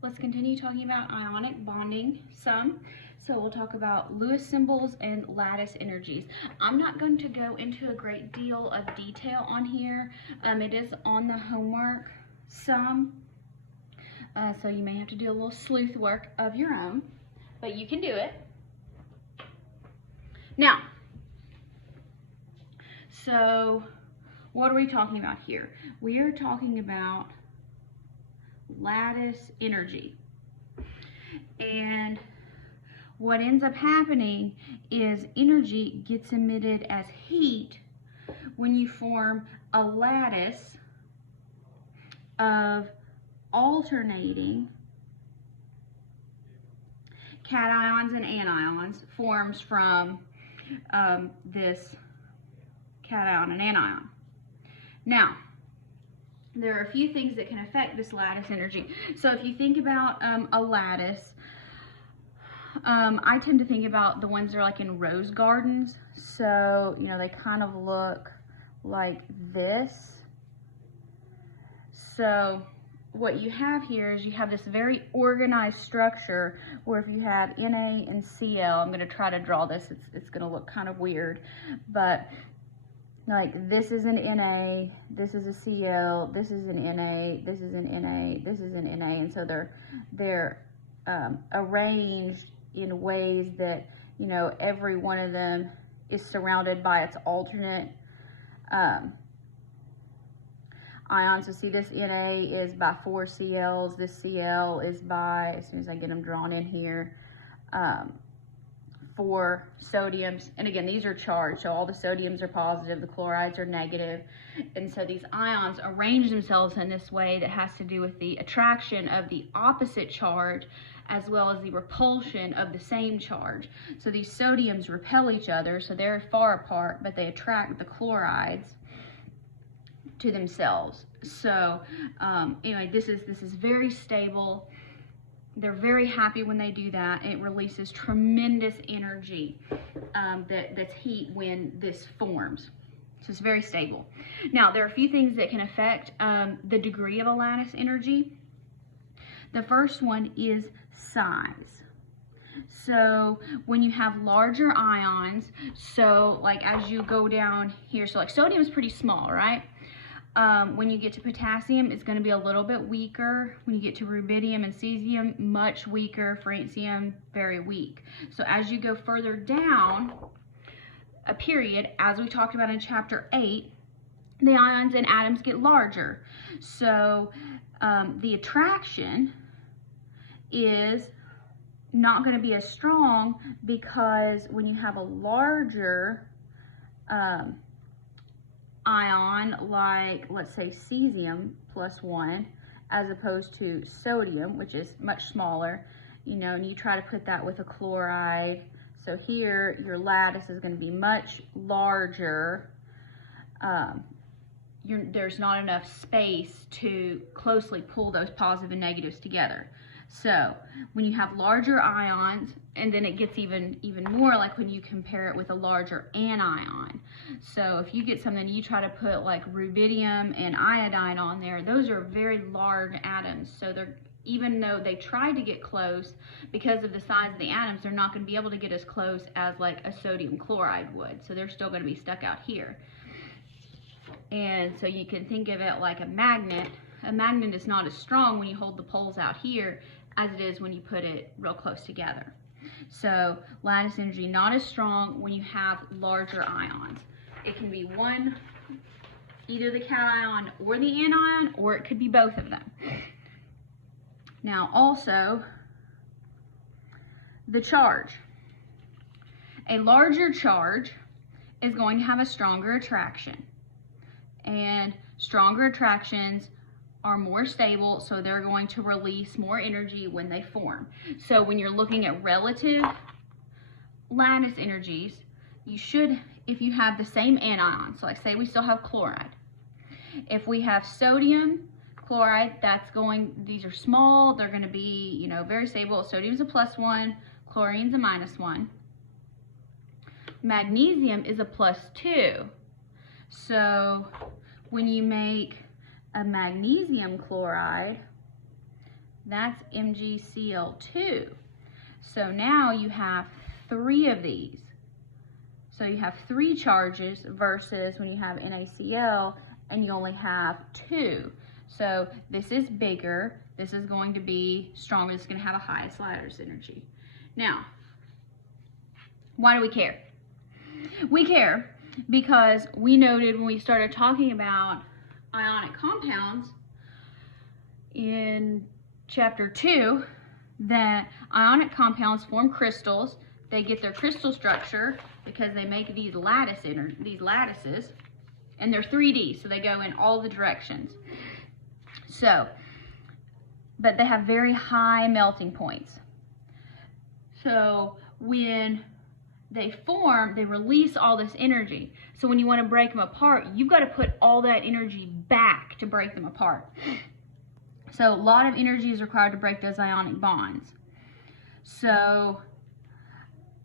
Let's continue talking about ionic bonding some. So we'll talk about Lewis symbols and lattice energies. I'm not going to go into a great deal of detail on here. It is on the homework some. So you may have to do a little sleuth work of your own, but you can do it. Now, so what are we talking about here? We are talking about lattice energy. And what ends up happening is energy gets emitted as heat when you form a lattice of alternating cations and anions forms from this cation and anion. Now, there are a few things that can affect this lattice energy. So if you think about a lattice, I tend to think about the ones that are like in rose gardens. So, you know, they kind of look like this. So what you have here is you have this very organized structure where if you have Na and Cl, I'm going to try to draw this, it's going to look kind of weird, but like this is an Na, this is a Cl, this is an Na, this is an Na, this is an Na, and so they're arranged in ways that, you know, every one of them is surrounded by its alternate ions. So see, this Na is by 4 Cls, this Cl is by, as soon as I get them drawn in here, 4 sodiums. And again, these are charged, so all the sodiums are positive, the chlorides are negative. And so these ions arrange themselves in this way that has to do with the attraction of the opposite charge as well as the repulsion of the same charge. So these sodiums repel each other, so they're far apart, but they attract the chlorides to themselves. So anyway, this is very stable. They're very happy when they do that. It releases tremendous energy that's heat when this forms. So it's very stable. Now, there are a few things that can affect the degree of a lattice energy. The first one is size. So when you have larger ions, so like as you go down here, so like sodium is pretty small, right? When you get to potassium, it's going to be a little bit weaker. When you get to rubidium and cesium, much weaker. Francium, very weak. So as you go further down a period, as we talked about in chapter 8, the ions and atoms get larger. So the attraction is not going to be as strong because when you have a larger ion, like let's say cesium +1, as opposed to sodium, which is much smaller, you know, and you try to put that with a chloride. So here your lattice is going to be much larger. There's not enough space to closely pull those positive and negatives together. So when you have larger ions, and then it gets even more like when you compare it with a larger anion. So if you get something, you try to put like rubidium and iodine on there, those are very large atoms. So even though they try to get close, because of the size of the atoms, they're not going to be able to get as close as like a sodium chloride would. So they're still going to be stuck out here. And so you can think of it like a magnet. A magnet is not as strong when you hold the poles out here as it is when you put it real close together. So lattice energy not as strong when you have larger ions. It can be one, either the cation or the anion, or it could be both of them. Now also, the charge. A larger charge is going to have a stronger attraction. And stronger attractions are more stable, so they're going to release more energy when they form. So when you're looking at relative lattice energies, you should, if you have the same anion, so like say we still have chloride. If we have sodium, chloride, these are small, they're going to be, you know, very stable. Sodium's a +1, chlorine's a -1. Magnesium is a +2. So when you make a magnesium chloride, That's MgCl2. So now you have 3 of these. So you have 3 charges versus when you have NaCl and you only have 2. So this is bigger. This is going to be stronger. It's going to have a highest lattice energy. Now, why do we care? We care because we noted when we started talking about ionic compounds in chapter 2 that ionic compounds form crystals. They get their crystal structure because they make these lattices, and they're 3D, so they go in all the directions. So, but they have very high melting points. So when they form, they release all this energy. So when you want to break them apart, you've got to put all that energy back to break them apart. So a lot of energy is required to break those ionic bonds. So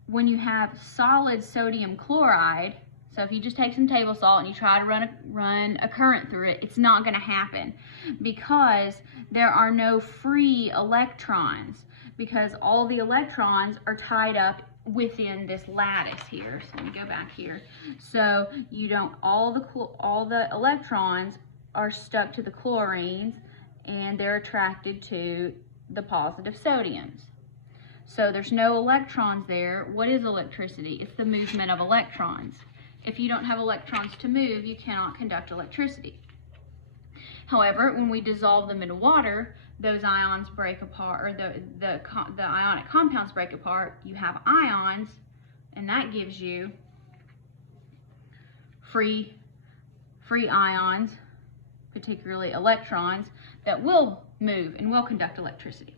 when you have solid sodium chloride, so if you just take some table salt and you try to run a current through it, it's not going to happen because there are no free electrons, because all the electrons are tied up within this lattice here. So let me go back here. So you don't, all the electrons are stuck to the chlorines and they're attracted to the positive sodiums. So there's no electrons there. What is electricity? It's the movement of electrons. If you don't have electrons to move, you cannot conduct electricity. However, when we dissolve them in water, those ions break apart, or the ionic compounds break apart. You have ions, and that gives you free ions, particularly electrons, that will move and will conduct electricity.